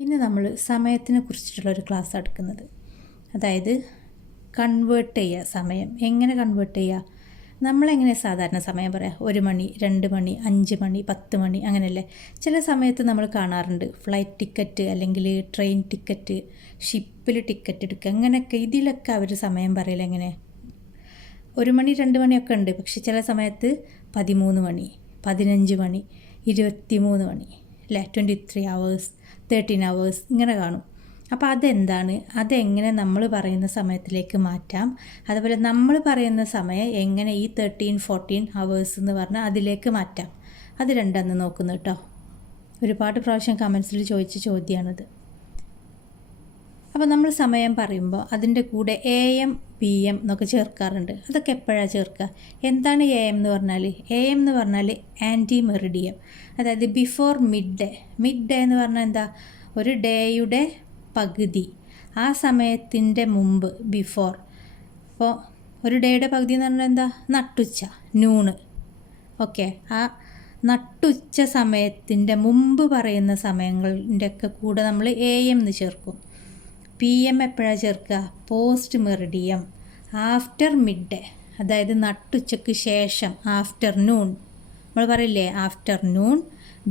ഇന്ന് നമ്മൾ സമയത്തിനെ കുറിച്ചിട്ടുള്ളൊരു ക്ലാസ് എടുക്കുന്നത്. അതായത് കൺവേർട്ട് ചെയ്യുക, സമയം എങ്ങനെ കൺവേർട്ട് ചെയ്യുക. നമ്മളെങ്ങനെ സാധാരണ സമയം പറയാം? 1 മണി, 2 മണി, 5 മണി, 10 മണി, അങ്ങനെയല്ലേ. ചില സമയത്ത് നമ്മൾ കാണാറുണ്ട് ഫ്ലൈറ്റ് ടിക്കറ്റ് അല്ലെങ്കിൽ ട്രെയിൻ ടിക്കറ്റ്, ഷിപ്പിൽ ടിക്കറ്റ് എടുക്കുക, അങ്ങനെയൊക്കെ. ഇതിലൊക്കെ അവർ സമയം പറയൽ എങ്ങനെ? 1 മണി 2 മണിയൊക്കെ ഉണ്ട്. പക്ഷെ ചില സമയത്ത് 13 മണി, 15 മണി, 23 മണി, അല്ലേ, 23 hours, 13 hours ഇങ്ങനെ കാണും. അപ്പോൾ അതെന്താണ്, അതെങ്ങനെ നമ്മൾ പറയുന്ന സമയത്തിലേക്ക് മാറ്റാം, അതുപോലെ നമ്മൾ പറയുന്ന സമയം എങ്ങനെ ഈ 13-14 hours എന്ന് പറഞ്ഞാൽ അതിലേക്ക് മാറ്റാം, അത് രണ്ടെന്ന് നോക്കുന്നു കേട്ടോ. ഒരുപാട് പ്രാവശ്യം കമൻസിൽ ചോദിച്ച ചോദ്യമാണിത്. അപ്പോൾ നമ്മൾ സമയം പറയുമ്പോൾ അതിൻ്റെ കൂടെ AM, PM എന്നൊക്കെ ചേർക്കാറുണ്ട്. അതൊക്കെ എപ്പോഴാണ് ചേർക്കുക? എന്താണ് AM എന്ന് പറഞ്ഞാൽ? AM എന്ന് പറഞ്ഞാൽ ആൻറ്റി മെറിഡിയം, അതായത് before mid day. Mid day എന്ന് പറഞ്ഞാൽ എന്താ? ഒരു ഡേയുടെ പകുതി, ആ സമയത്തിൻ്റെ മുമ്പ്, ബിഫോർ. അപ്പോൾ ഒരു ഡേയുടെ പകുതി എന്ന് പറഞ്ഞാൽ എന്താ? നട്ടുച്ച, നൂണ്. ഓക്കെ, ആ നട്ടുച്ച സമയത്തിൻ്റെ മുമ്പ് പറയുന്ന സമയങ്ങളുടെ ഒക്കെ കൂടെ നമ്മൾ AM എന്ന് ചേർക്കും. PM എപ്പോഴാണ് ചേർക്കുക? Post meridiem, after mid day, അതായത് നട്ടുച്ചയ്ക്ക് ശേഷം, ആഫ്റ്റർനൂൺ. നമ്മൾ പറയില്ലേ ആഫ്റ്റർനൂൺ,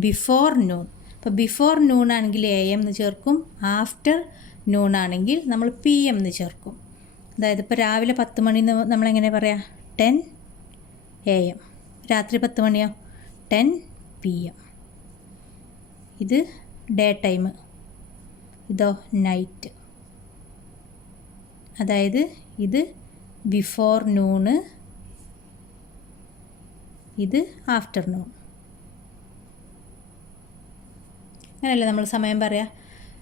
ബിഫോർ നൂൺ. അപ്പോൾ ബിഫോർ നൂൺ ആണെങ്കിൽ AM എന്ന് ചേർക്കും, ആഫ്റ്റർ നൂൺ ആണെങ്കിൽ നമ്മൾ PM എന്ന് ചേർക്കും. അതായത് ഇപ്പോൾ രാവിലെ 10 മണി എന്ന് നമ്മളെങ്ങനെ പറയാം? 10 AM. രാത്രി 10 മണിയോ? 10 PM. ഇത് ഡേ ടൈം, ഇതോ നൈറ്റ്. അതായത് ഇത് ബിഫോർ നൂണ്, ഇത് ആഫ്റ്റർനൂൺ. അങ്ങനെയല്ലേ നമ്മൾ സമയം പറയാം.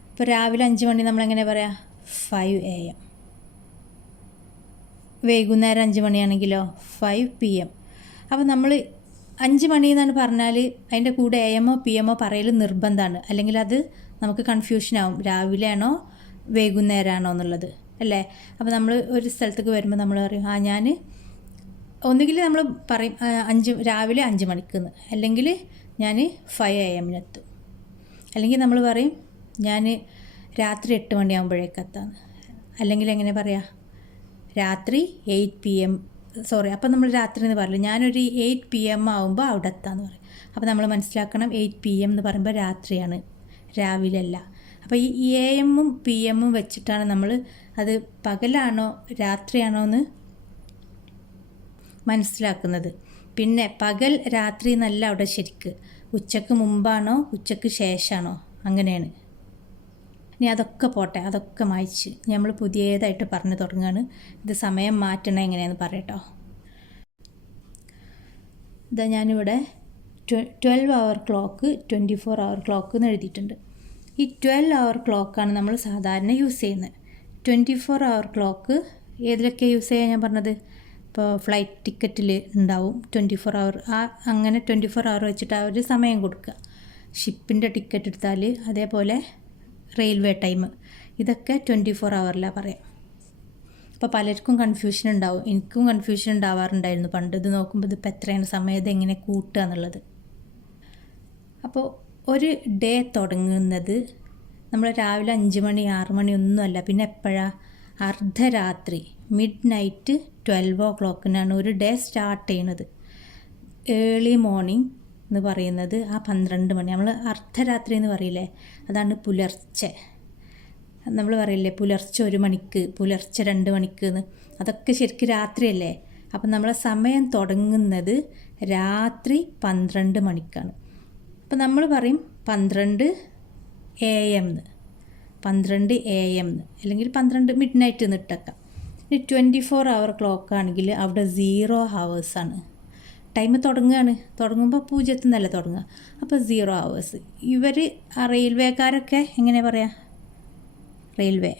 ഇപ്പോൾ രാവിലെ 5 മണി നമ്മളെങ്ങനെ പറയാം? 5 AM. വൈകുന്നേരം 5 മണിയാണെങ്കിലോ 5 PM. അപ്പോൾ നമ്മൾ 5 മണി എന്നാണ് പറഞ്ഞാൽ അതിൻ്റെ കൂടെ AM ഓ PM ഓ പറയൽ നിർബന്ധമാണ്, അല്ലെങ്കിൽ അത് നമുക്ക് കൺഫ്യൂഷനാവും, രാവിലെ ആണോ വൈകുന്നേരമാണോ എന്നുള്ളത്, അല്ലേ. അപ്പോൾ നമ്മൾ ഒരു സ്ഥലത്തേക്ക് വരുമ്പോൾ നമ്മൾ പറയും ഞാൻ ഒന്നുകിൽ നമ്മൾ പറയും രാവിലെ 5 മണിക്കെന്ന്, അല്ലെങ്കിൽ ഞാൻ 5 AM എത്തും, അല്ലെങ്കിൽ നമ്മൾ പറയും ഞാൻ രാത്രി 8 മണിയാകുമ്പോഴേക്ക് എത്താന്ന്, അല്ലെങ്കിൽ എങ്ങനെ പറയാം? രാത്രി 8 PM. സോറി, അപ്പോൾ നമ്മൾ രാത്രി എന്ന് പറയില്ല, ഞാനൊരു 8 PM ആകുമ്പോൾ അവിടെ എത്താമെന്ന് പറയും. അപ്പോൾ നമ്മൾ മനസ്സിലാക്കണം 8 PM എന്ന് പറയുമ്പോൾ രാത്രിയാണ്, രാവിലെ അല്ല. അപ്പോൾ ഈ AM ഉം PM ഉം വെച്ചിട്ടാണ് നമ്മൾ അത് പകലാണോ രാത്രിയാണോ എന്ന് മനസ്സിലാക്കുന്നത്. പിന്നെ പകൽ രാത്രി എന്നല്ല അവിടെ ശരിക്ക്, ഉച്ചക്ക് മുമ്പാണോ ഉച്ചക്ക് ശേഷമാണോ, അങ്ങനെയാണ്. ഇനി അതൊക്കെ പോട്ടെ, അതൊക്കെ മായ്ച്ച് നമ്മൾ പുതിയതായിട്ട് പറഞ്ഞു തുടങ്ങുകയാണ്. ഇത് സമയം മാറ്റണം എങ്ങനെയാണെന്ന് പറയട്ടോ. ഇതാ ഞാനിവിടെ 12 hour ക്ലോക്ക്, 24 hour ക്ലോക്ക് എന്ന് എഴുതിയിട്ടുണ്ട്. ഈ 12 hour ക്ലോക്കാണ് നമ്മൾ സാധാരണ യൂസ് ചെയ്യുന്നത്. 24 hour ക്ലോക്ക് ഏതിലൊക്കെ യൂസ് ചെയ്യാൻ ഞാൻ പറഞ്ഞത്? ഇപ്പോൾ ഫ്ലൈറ്റ് ടിക്കറ്റിൽ ഉണ്ടാവും 24 hour. അങ്ങനെ 24 hour വെച്ചിട്ട് അവർ സമയം കൊടുക്കുക. ഷിപ്പിൻ്റെ ടിക്കറ്റ് എടുത്താൽ അതേപോലെ റെയിൽവേ ടൈം, ഇതൊക്കെ 24 hourലാണ് പറയാം. അപ്പോൾ പലർക്കും കൺഫ്യൂഷൻ ഉണ്ടാവും, എനിക്കും കൺഫ്യൂഷൻ ഉണ്ടാവാറുണ്ടായിരുന്നു പണ്ട്. ഇത് നോക്കുമ്പോൾ ഇതിപ്പോൾ എത്രയാണ് സമയം, ഇതെങ്ങനെ കൂട്ടുക എന്നുള്ളത്. അപ്പോൾ ഒരു ഡേ തുടങ്ങുന്നത് നമ്മൾ രാവിലെ 5 മണി 6 മണി ഒന്നുമല്ല, പിന്നെ എപ്പോഴാണ്? അർദ്ധരാത്രി, മിഡ് നൈറ്റ് 12 o'clock ഒരു ഡേ സ്റ്റാർട്ട് ചെയ്യുന്നത്. ഏർലി മോർണിംഗ് എന്ന് പറയുന്നത് ആ 12 മണി. നമ്മൾ അർദ്ധരാത്രി എന്ന് പറയില്ലേ, അതാണ് പുലർച്ചെ. നമ്മൾ പറയില്ലേ പുലർച്ചെ 1 മണിക്ക്, പുലർച്ചെ 2 മണിക്ക് എന്ന്, അതൊക്കെ ശരിക്കും രാത്രിയല്ലേ. അപ്പം നമ്മളെ സമയം തുടങ്ങുന്നത് രാത്രി 12 മണിക്കാണ്. അപ്പം നമ്മൾ പറയും 12 AM എന്ന്, 12 AM എന്ന്, അല്ലെങ്കിൽ 12 മിഡ് നൈറ്റ് എന്ന് ഇട്ടേക്കാം. ഇനി 24 hour ക്ലോക്ക് ആണെങ്കിൽ അവിടെ 0 hours ആണ്. ടൈം തുടങ്ങുമ്പോൾ 0 എന്നല്ല തുടങ്ങുക, അപ്പോൾ 0 hours. ഇവർ റെയിൽവേക്കാരൊക്കെ എങ്ങനെ പറയാം? റെയിൽവേ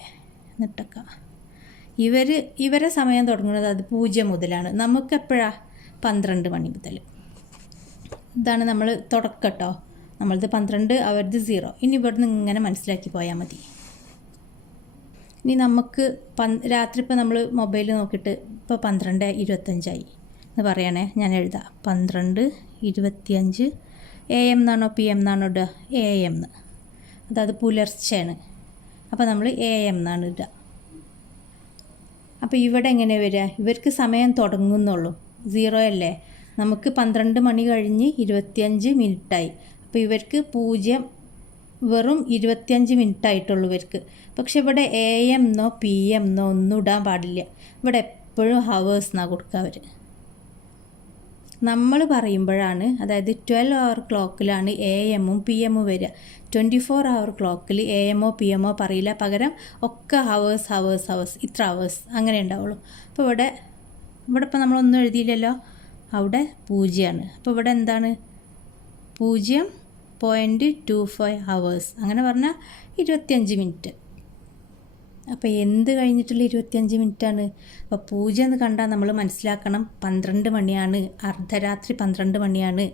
എന്നിട്ടേക്കാം. ഇവരെ സമയം തുടങ്ങുന്നത് അത് 0 മുതലാണ്. നമുക്ക് എപ്പോഴാണ്? 12 മണി മുതൽ. ഇതാണ് നമ്മൾ തുടക്കട്ടോ. നമ്മളത് 12, അവരത് 0. ഇനി ഇവിടുന്ന് ഇങ്ങനെ മനസ്സിലാക്കി പോയാൽ മതി. ഇനി നമുക്ക് രാത്രി ഇപ്പോൾ നമ്മൾ മൊബൈൽ നോക്കിയിട്ട് ഇപ്പോൾ 12:25 എന്ന് പറയണേ, ഞാൻ എഴുതാം 12:25 AM എന്നാണോ PM എന്നാണോ ഇടുക? AM എന്ന്. അതായത് പുലർച്ചെയാണ്. അപ്പോൾ നമ്മൾ AM എന്നാണ് ഇടുക. അപ്പോൾ ഇവിടെ എങ്ങനെ വരിക? ഇവർക്ക് സമയം തുടങ്ങുന്നുള്ളൂ, 0 അല്ലേ. നമുക്ക് 12 മണി കഴിഞ്ഞ് 25 മിനിറ്റായി. അപ്പോൾ ഇവർക്ക് 0 വെറും 25 മിനിറ്റായിട്ടുള്ളൂ ഇവർക്ക്. പക്ഷെ ഇവിടെ AM എന്നോ PM എന്നോ ഒന്നും ഇടാൻ പാടില്ല. ഇവിടെ എപ്പോഴും ഹവേഴ്സ് എന്നാണ് കൊടുക്കുക അവർ. നമ്മൾ പറയുമ്പോഴാണ്, അതായത് 12 hour ക്ലോക്കിലാണ് AM ഉം PM ഉം വരിക. 24 hour ക്ലോക്കിൽ AM ഓ PM ഓ പറയില്ല, പകരം ഒക്കെ ഹവേഴ്സ് ഇത്ര ഹവേഴ്സ് അങ്ങനെ ഉണ്ടാവുള്ളൂ. അപ്പോൾ ഇവിടെ ഇപ്പോൾ നമ്മളൊന്നും എഴുതിയില്ലല്ലോ, അവിടെ 0ആണ്. അപ്പോൾ ഇവിടെ എന്താണ്? 0.25 ഹവേഴ്സ്, അങ്ങനെ പറഞ്ഞാൽ 25 മിനിറ്റ്. അപ്പോൾ എന്ത് കഴിഞ്ഞിട്ടുള്ള 25 മിനിറ്റാണ്? അപ്പോൾ 0 എന്ന് കണ്ടാൽ നമ്മൾ മനസ്സിലാക്കണം 12 മണിയാണ്, അർദ്ധരാത്രി 12 മണിയാണ്.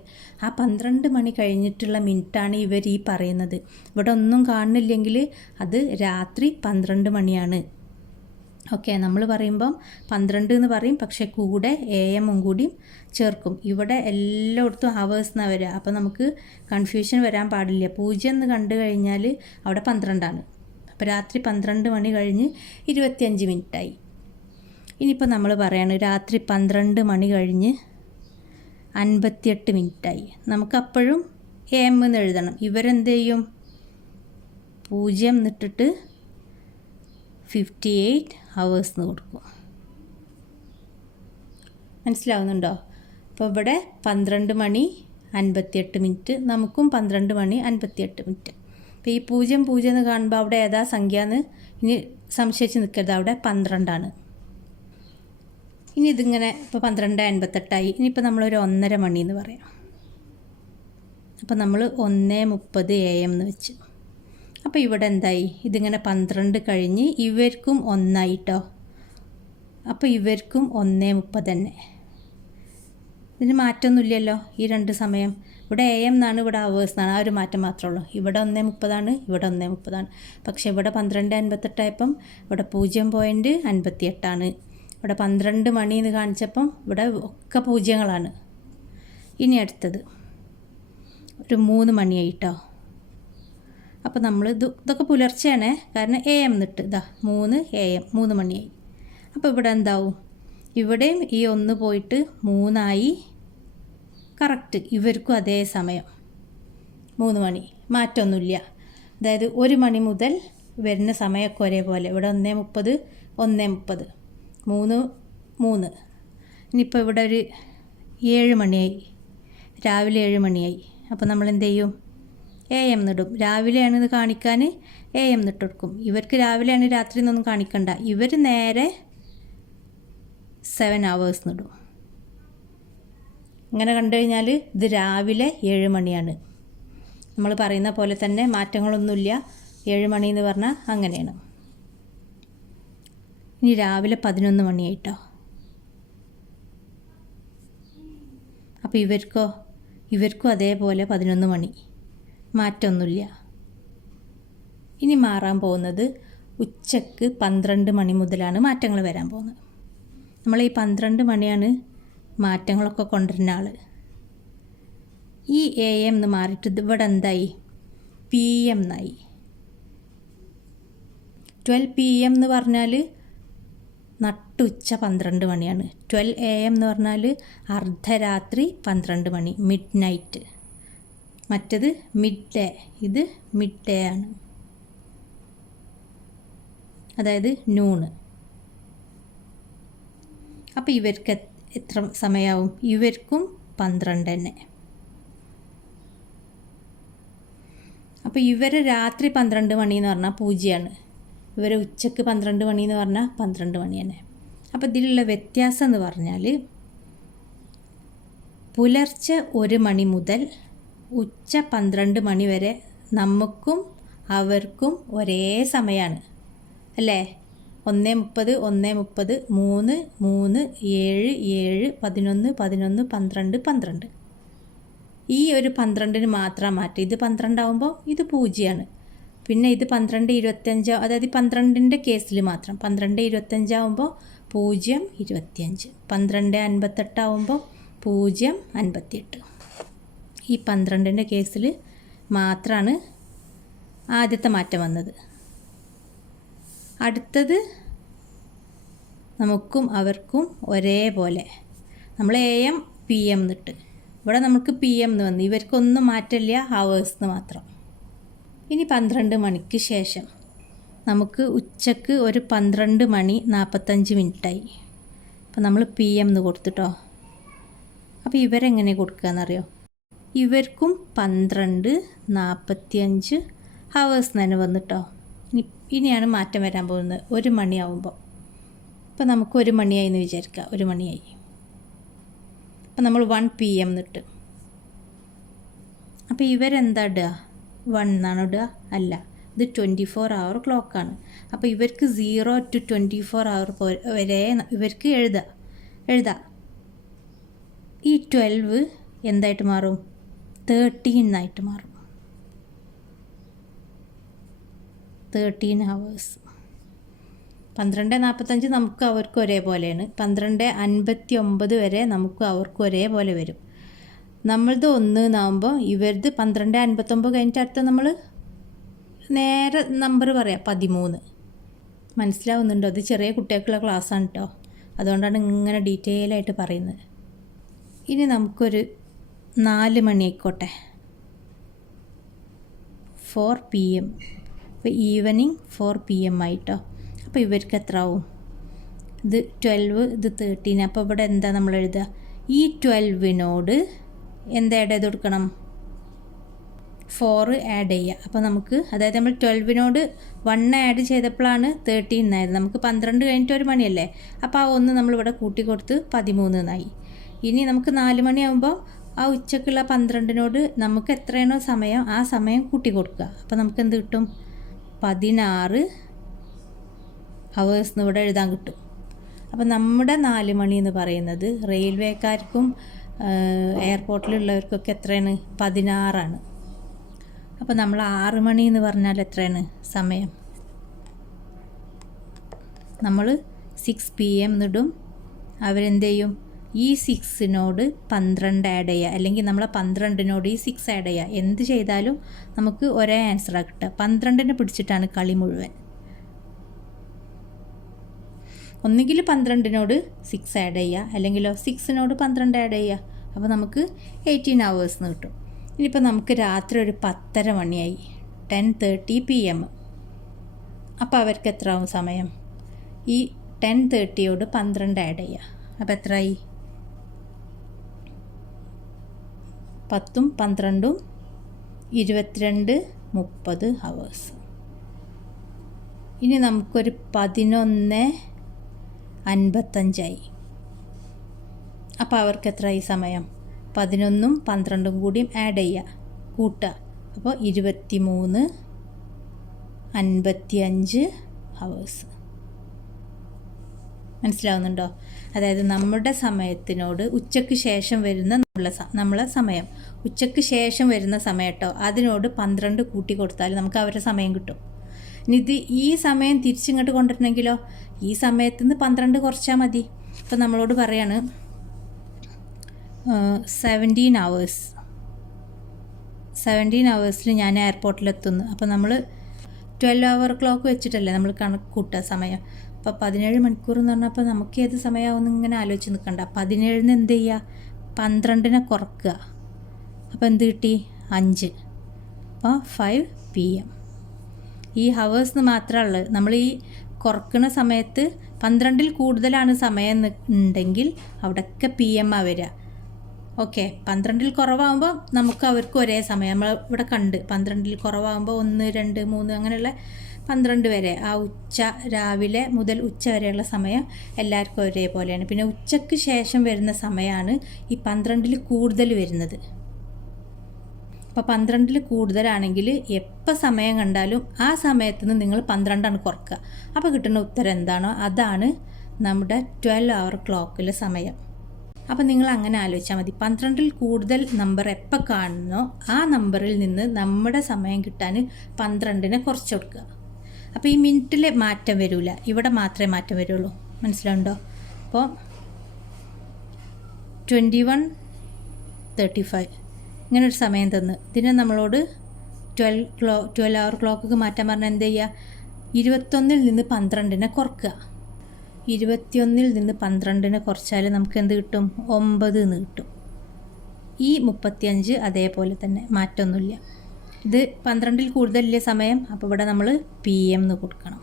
ആ 12 മണി കഴിഞ്ഞിട്ടുള്ള മിനിറ്റാണ് ഇവർ ഈ പറയുന്നത്. ഇവിടെ ഒന്നും കാണുന്നില്ലെങ്കിൽ അത് രാത്രി 12 മണിയാണ്. ഓക്കെ, നമ്മൾ പറയുമ്പം 12 എന്ന് പറയും, പക്ഷേ കൂടെ AM കൂടിയും ചേർക്കും. ഇവിടെ എല്ലായിടത്തും ഹവേഴ്സ് എന്നാണ് വരിക. അപ്പോൾ നമുക്ക് കൺഫ്യൂഷൻ വരാൻ പാടില്ല. 0 എന്ന് കണ്ടു കഴിഞ്ഞാൽ അവിടെ 12ആണ്. അപ്പോൾ രാത്രി 12 മണി കഴിഞ്ഞ് 25 മിനിറ്റായി. ഇനിയിപ്പോൾ നമ്മൾ പറയാണ് രാത്രി 12 മണി കഴിഞ്ഞ് 58 മിനിറ്റായി. നമുക്കപ്പോഴും AM എന്ന് എഴുതണം. ഇവരെന്ത് ചെയ്യും? 0 എന്നിട്ടിട്ട് 58 ഹവേഴ്സ് എന്ന് കൊടുക്കും. മനസ്സിലാവുന്നുണ്ടോ? അപ്പോൾ ഇവിടെ 12 മണി 58 മിനിറ്റ്, നമുക്കും 12 മണി 58 മിനിറ്റ്. അപ്പോൾ ഈ 0 എന്ന് കാണുമ്പോൾ അവിടെ ഏതാ സംഖ്യ എന്ന് ഇനി സംശയിച്ച് നിൽക്കരുത്, അവിടെ 12ആണ്. ഇനി ഇതിങ്ങനെ ഇപ്പോൾ 12:58ആയി. ഇനിയിപ്പോൾ നമ്മളൊരു 1:30 മണി എന്ന് പറയാം. അപ്പോൾ നമ്മൾ 1:30 AM എന്ന് വെച്ച്. അപ്പോൾ ഇവിടെ എന്തായി? ഇതിങ്ങനെ 12 കഴിഞ്ഞ് ഇവർക്കും 1 ആയിട്ടോ. അപ്പോൾ ഇവർക്കും 1:30 തന്നെ. ഇതിന് മാറ്റമൊന്നുമില്ലല്ലോ ഈ രണ്ട് സമയം. ഇവിടെ AM എന്നാണ്, ഇവിടെ ഹവേഴ്സ് എന്നാണ്, ആ ഒരു മാറ്റം മാത്രമേ ഉള്ളൂ. ഇവിടെ 1:30 ഇവിടെ 1:30. പക്ഷേ ഇവിടെ 12:58 ആയപ്പം ഇവിടെ 0.58. ഇവിടെ 12 മണി എന്ന് കാണിച്ചപ്പം ഇവിടെ ഒക്കെ 0കളാണ്. ഇനി അടുത്തത് ഒരു 3 മണിയായിട്ടോ. അപ്പോൾ നമ്മൾ ഇതൊക്കെ പുലർച്ചെയാണ്, കാരണം AM എന്നിട്ട് 3 AM 3 മണിയായി. അപ്പോൾ ഇവിടെ എന്താവും? ഇവിടെയും ഈ 1 പോയിട്ട് 3 ആയി. കറക്റ്റ് ഇവർക്കും അതേ സമയം 3 മണി, മാറ്റമൊന്നുമില്ല. അതായത് 1 മണി മുതൽ വരുന്ന സമയമൊക്കെ ഒരേപോലെ. ഇവിടെ 1:30 3. ഇനിയിപ്പോൾ ഇവിടെ ഒരു 7 മണിയായി, രാവിലെ 7 മണിയായി. അപ്പോൾ നമ്മൾ എന്ത് ചെയ്യും? AM എന്നിടും. രാവിലെയാണ് ഇത് കാണിക്കാൻ AM എന്നിട്ട് കൊടുക്കും. ഇവർക്ക് രാവിലെയാണ്, രാത്രി എന്നൊന്നും കാണിക്കണ്ട. ഇവർ നേരെ 7 hours എന്നിടും. ഇങ്ങനെ കണ്ടു കഴിഞ്ഞാൽ ഇത് രാവിലെ 7 മണിയാണ്. നമ്മൾ പറയുന്ന പോലെ തന്നെ മാറ്റങ്ങളൊന്നുമില്ല. 7 മണി എന്ന് പറഞ്ഞാൽ അങ്ങനെയാണ്. ഇനി രാവിലെ 11 മണിയായിട്ടോ. അപ്പോൾ ഇവർക്കും അതേപോലെ 11 മണി, മാറ്റമൊന്നുമില്ല. ഇനി മാറാൻ പോകുന്നത് ഉച്ചക്ക് 12 മണി മുതലാണ് മാറ്റങ്ങൾ വരാൻ പോകുന്നത്. നമ്മൾ ഈ 12 മണിയാണ് മാറ്റങ്ങളൊക്കെ കൊണ്ടുവരുന്ന ആൾ. ഈ AM എന്ന് മാറിയിട്ട് ഇവിടെ എന്തായി? PM എന്നായി. 12 PM എന്ന് പറഞ്ഞാൽ നട്ടുച്ച 12 മണിയാണ്. 12 AM എന്ന് പറഞ്ഞാൽ അർദ്ധരാത്രി 12 മണി, മിഡ് നൈറ്റ്. മറ്റത് മിഡ് ഡേ, ഇത് മിഡ് ഡേ ആണ്, അതായത് നൂണ്. അപ്പോൾ ഇവർക്ക് എത്ര സമയമാവും? ഇവർക്കും 12 തന്നെ. അപ്പോൾ ഇവർ രാത്രി 12 മണി എന്ന് പറഞ്ഞാൽ 0ആണ്. ഇവർ ഉച്ചക്ക് 12 മണി എന്ന് പറഞ്ഞാൽ 12 മണി തന്നെ. അപ്പോൾ ഇതിലുള്ള വ്യത്യാസം എന്ന് പറഞ്ഞാൽ പുലർച്ചെ 1 മണി മുതൽ ഉച്ച 12 മണി വരെ നമുക്കും അവർക്കും ഒരേ സമയമാണ് അല്ലേ? 1:30 3 7 7 11 11 12 12. ഈ ഒരു 12-ന് മാത്രം മാറ്റം. ഇത് 12 ആകുമ്പോൾ ഇത് 0ആണ്. പിന്നെ ഇത് 12:25, അതായത് 12ൻ്റെ കേസിൽ മാത്രം 12:25 ആകുമ്പോൾ 0:25. 12:58 ആകുമ്പോൾ 0:58. ഈ 12ൻ്റെ കേസിൽ മാത്രമാണ് ആദ്യത്തെ മാറ്റം വന്നത്. അടുത്തത് നമുക്കും അവർക്കും ഒരേപോലെ നമ്മൾ AM PM എന്നിട്ട് ഇവിടെ നമുക്ക് PM എന്ന് വന്നു. ഇവർക്കൊന്നും മാറ്റമില്ല, ഹവേഴ്സ് മാത്രം. ഇനി 12 മണിക്ക് ശേഷം നമുക്ക് ഉച്ചക്ക് ഒരു 12:45 അപ്പോൾ നമ്മൾ PM എന്ന് കൊടുത്തിട്ടോ. അപ്പോൾ ഇവരെങ്ങനെ കൊടുക്കുകയെന്നറിയോ? ഇവർക്കും 12:45 ഹവേഴ്സ് തന്നെ വന്നിട്ടോ. ഇനിയാണ് മാറ്റം വരാൻ പോകുന്നത് 1 മണിയാവുമ്പോൾ. ഇപ്പോൾ നമുക്ക് 1 മണിയായി എന്ന് വിചാരിക്കുക. 1 മണിയായി. അപ്പോൾ നമ്മൾ 1 PM എന്നിട്ട്. അപ്പോൾ ഇവരെന്താ ഇടുക? 1 എന്നാണ് ഇടുക? അല്ല, ഇത് 24 hour ക്ലോക്കാണ്. അപ്പോൾ ഇവർക്ക് 0 to 24 hour വരെ ഇവർക്ക് എഴുതാം. ഈ 12 എന്തായിട്ട് മാറും? 13 ആയിട്ട് മാറും. 13 hours. 12:45 നമുക്ക് അവർക്ക് ഒരേപോലെയാണ്. 12:59 വരെ നമുക്ക് അവർക്ക് ഒരേപോലെ വരും. നമ്മളത് 1 എന്നാകുമ്പോൾ ഇവരത് 12:59 കഴിഞ്ഞിട്ട് അടുത്ത നമ്മൾ നേരെ നമ്പർ പറയാം 13. മനസ്സിലാവുന്നുണ്ടോ? അത് ചെറിയ കുട്ടികൾക്കുള്ള ക്ലാസ്സാണ് കേട്ടോ. അതുകൊണ്ടാണ് ഇങ്ങനെ ഡീറ്റെയിൽ ആയിട്ട് പറയുന്നത്. ഇനി നമുക്കൊരു 4 മണി ആയിക്കോട്ടെ, 4 PM. അപ്പോൾ ഈവനിങ് 4 PM ആയിട്ടോ. അപ്പോൾ ഇവർക്ക് എത്ര ആവും? ഇത് 12, ഇത് 13. അപ്പോൾ ഇവിടെ എന്താ നമ്മൾ എഴുതുക? ഈ 12നോട് എന്താ ആഡ് ചെയ്ത് കൊടുക്കണം? 4 ആഡ് ചെയ്യുക. അപ്പോൾ നമുക്ക്, അതായത് നമ്മൾ 12നോട് 1 ആഡ് ചെയ്തപ്പോഴാണ് 13 ആയത്. നമുക്ക് 12 കഴിഞ്ഞിട്ട് 1 മണിയല്ലേ. അപ്പോൾ ആ 1 നമ്മളിവിടെ കൂട്ടി കൊടുത്ത് 13 എന്നായി. ഇനി നമുക്ക് 4 മണിയാകുമ്പോൾ ആ ഉച്ചക്കുള്ള 12നോട് നമുക്ക് എത്രയാണോ സമയം ആ സമയം കൂട്ടി കൊടുക്കുക. അപ്പോൾ നമുക്ക് എന്ത് കിട്ടും? 16 ഹവേഴ്സ് ഇവിടെ എഴുതാൻ കിട്ടും. അപ്പോൾ നമ്മുടെ 4 മണി എന്ന് പറയുന്നത് റെയിൽവേക്കാർക്കും എയർപോർട്ടിലുള്ളവർക്കൊക്കെ എത്രയാണ്? 16 അപ്പോൾ നമ്മൾ 6 മണി എന്ന് പറഞ്ഞാൽ എത്രയാണ് സമയം? നമ്മൾ 6 PM എന്നിടും. അവരെന്ത് ചെയ്യും? ഈ 6നോട് 12 ആഡ് ചെയ്യുക, അല്ലെങ്കിൽ നമ്മളെ 12നോട് ഈ 6 ആഡ് ചെയ്യുക. എന്ത് ചെയ്താലും നമുക്ക് ഒരേ ആൻസറാണ് കിട്ടുക. 12നെ പിടിച്ചിട്ടാണ് കളി മുഴുവൻ. ഒന്നുകിൽ 12നോട് 6 ആഡ് ചെയ്യുക, അല്ലെങ്കിലോ 6നോട് 12 ആഡ് ചെയ്യുക. അപ്പോൾ നമുക്ക് 18 hours എന്ന് കിട്ടും. ഇനിയിപ്പോൾ നമുക്ക് രാത്രി ഒരു 10:30 മണിയായി, 10:30 PM. അപ്പോൾ അവർക്ക് എത്ര ആവും സമയം? ഈ 10:30യോട് 12 ആഡ് ചെയ്യുക. അപ്പോൾ എത്രയായി? 10ഉം 12ഉം 22, 30 hours. ഇനി നമുക്കൊരു 11:55. അപ്പോൾ അവർക്ക് എത്രയായി സമയം? 11ഉം 12ഉം കൂടിയും ആഡ് ചെയ്യുക, കൂട്ടുക. അപ്പോൾ 23, 55 hours. മനസ്സിലാവുന്നുണ്ടോ? അതായത് നമ്മുടെ സമയത്തിനോട് ഉച്ചയ്ക്ക് ശേഷം വരുന്ന നമ്മളെ സമയം, ഉച്ചയ്ക്ക് ശേഷം വരുന്ന സമയം കേട്ടോ, അതിനോട് 12 കൂട്ടി കൊടുത്താൽ നമുക്ക് അവരുടെ സമയം കിട്ടും. ഇനി ഇത് ഈ സമയം തിരിച്ചിങ്ങോട്ട് കൊണ്ടിട്ടുണ്ടെങ്കിലോ, ഈ സമയത്ത് നിന്ന് 12 കുറച്ചാൽ മതി. ഇപ്പം നമ്മളോട് പറയാണ് 17 hours. 17 hours ഞാൻ എയർപോർട്ടിലെത്തുന്നു. അപ്പോൾ നമ്മൾ 12 hour ക്ലോക്ക് വെച്ചിട്ടല്ലേ നമ്മൾ കണക്ക് കൂട്ടുക സമയം. അപ്പോൾ 17 മണിക്കൂർ എന്ന് പറഞ്ഞപ്പോൾ നമുക്ക് ഏത് സമയമാവുമെന്ന് ഇങ്ങനെ ആലോചിച്ച് നിൽക്കണ്ട. 17ന് എന്ത് ചെയ്യുക? 12നെ കുറക്കുക. അപ്പോൾ എന്ത് കിട്ടി? 5. അപ്പോൾ 5 PM. ഈ ഹവേഴ്സ് മാത്രമേ ഉള്ളൂ. നമ്മൾ ഈ കുറക്കുന്ന സമയത്ത് 12ൽ കൂടുതലാണ് സമയം ഉണ്ടെങ്കിൽ അവിടെയൊക്കെ PM വരിക. ഓക്കെ, 12ൽ കുറവാകുമ്പോൾ നമുക്ക് അവർക്ക് ഒരേ സമയം നമ്മൾ ഇവിടെ കണ്ട്. 12ൽ കുറവാകുമ്പോൾ 1, 2, 3 അങ്ങനെയുള്ള 12 വരെ, ആ രാവിലെ മുതൽ ഉച്ച വരെയുള്ള സമയം എല്ലാവർക്കും ഒരേപോലെയാണ്. പിന്നെ ഉച്ചയ്ക്ക് ശേഷം വരുന്ന സമയമാണ് ഈ 12ൽ കൂടുതൽ വരുന്നത്. അപ്പോൾ 12ൽ കൂടുതലാണെങ്കിൽ എപ്പോൾ സമയം കണ്ടാലും ആ സമയത്ത് നിന്ന് നിങ്ങൾ 12 കുറക്കുക. അപ്പോൾ കിട്ടുന്ന ഉത്തരം എന്താണോ അതാണ് നമ്മുടെ 12 hour ക്ലോക്കിലെ സമയം. അപ്പോൾ നിങ്ങൾ അങ്ങനെ ആലോചിച്ചാൽ മതി. 12ൽ കൂടുതൽ നമ്പർ എപ്പോൾ കാണുന്നോ ആ നമ്പറിൽ നിന്ന് നമ്മുടെ സമയം കിട്ടാൻ 12നെ കുറച്ച് കൊടുക്കുക. അപ്പോൾ ഈ മിനിറ്റിൽ മാറ്റം വരില്ല, ഇവിടെ മാത്രമേ മാറ്റം വരുള്ളൂ. മനസ്സിലാവുണ്ടോ? അപ്പോൾ 21:35 ഇങ്ങനൊരു സമയം തന്ന് ഇതിനെ നമ്മളോട് 12 hour ക്ലോക്ക് മാറ്റാൻ പറഞ്ഞാൽ എന്ത് ചെയ്യുക? 21 നിന്ന് 12 കുറക്കുക. 21 നിന്ന് 12 കുറച്ചാൽ നമുക്ക് എന്ത് കിട്ടും? 9 എന്ന് കിട്ടും. ഈ 35 അതേപോലെ തന്നെ, മാറ്റമൊന്നുമില്ല. ഇത് 12 കൂടുതലില്ലേ സമയം, അപ്പോൾ ഇവിടെ നമ്മൾ PM എന്ന് കൊടുക്കണം.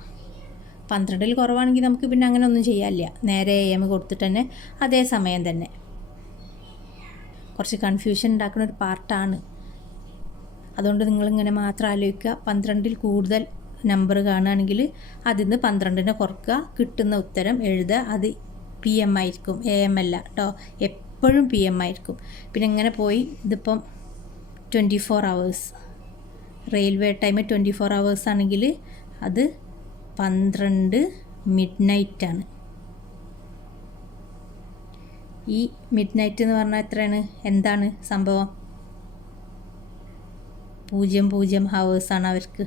12 കുറവാണെങ്കിൽ നമുക്ക് പിന്നെ അങ്ങനെ ഒന്നും ചെയ്യാനില്ല, നേരെ AM കൊടുത്തിട്ട് തന്നെ അതേ സമയം തന്നെ. കുറച്ച് കൺഫ്യൂഷൻ ഉണ്ടാക്കുന്ന ഒരു പാർട്ടാണ്, അതുകൊണ്ട് നിങ്ങളിങ്ങനെ മാത്രം ആലോചിക്കുക. 12 കൂടുതൽ നമ്പർ കാണുകയാണെങ്കിൽ അതിൽ നിന്ന് 12 കുറക്കുക, കിട്ടുന്ന ഉത്തരം എഴുതുക. അത് PM ആയിരിക്കും, AM അല്ല കേട്ടോ, എപ്പോഴും PM ആയിരിക്കും. പിന്നെ ഇങ്ങനെ പോയി ഇതിപ്പം 24 hours, റെയിൽവേ ടൈം 24 hours ആണെങ്കിൽ അത് 12 midnight ആണ്. ഈ മിഡ്നൈറ്റ് എന്ന് പറഞ്ഞാൽ എത്രയാണ്? എന്താണ് സംഭവം? 00 ഹവേഴ്സാണ് അവർക്ക്.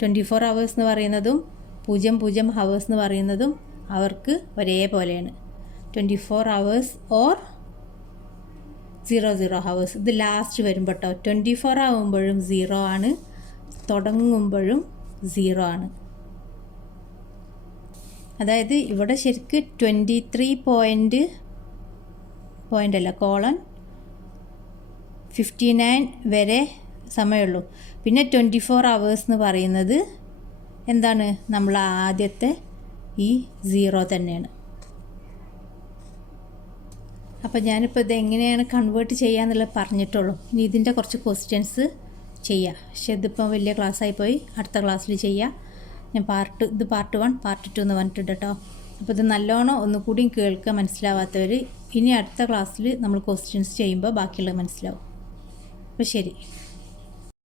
24 hours എന്ന് പറയുന്നതും 00 hours എന്ന് പറയുന്നതും അവർക്ക് ഒരേപോലെയാണ്. 24 hours ഓർ 00 hours. ഇത് ലാസ്റ്റ് വരുമ്പോൾ കേട്ടോ, 24 ആകുമ്പോഴും 0 ആണ്, തുടങ്ങുമ്പോഴും 0 ആണ്. അതായത് ഇവിടെ ശരിക്ക് 23 59 വരെ സമയമുള്ളൂ. പിന്നെ 24 hours എന്ന് പറയുന്നത് എന്താണ്? നമ്മൾ ആദ്യത്തെ ഈ 0 തന്നെയാണ്. അപ്പോൾ ഞാനിപ്പോൾ ഇത് എങ്ങനെയാണ് കൺവേർട്ട് ചെയ്യുക എന്നുള്ളത് പറഞ്ഞിട്ടുള്ളൂ. ഇനി ഇതിൻ്റെ കുറച്ച് ക്വസ്റ്റ്യൻസ് ചെയ്യുക. പക്ഷേ ഇതിപ്പോൾ വലിയ ക്ലാസ്സായി പോയി, അടുത്ത ക്ലാസ്സിൽ ചെയ്യുക. ഞാൻ പാർട്ട് 1 പാർട്ട് 2 എന്ന് പറഞ്ഞിട്ടുണ്ട് കേട്ടോ. അപ്പോൾ ഇത് നല്ലോണം ഒന്നുകൂടി കേൾക്കുക, മനസ്സിലാവാത്തവർ. ഇനി അടുത്ത ക്ലാസ്സിൽ നമ്മൾ ക്വസ്റ്റ്യൻസ് ചെയ്യുമ്പോൾ ബാക്കിയുള്ളത് മനസ്സിലാവും. അപ്പോൾ ശരി.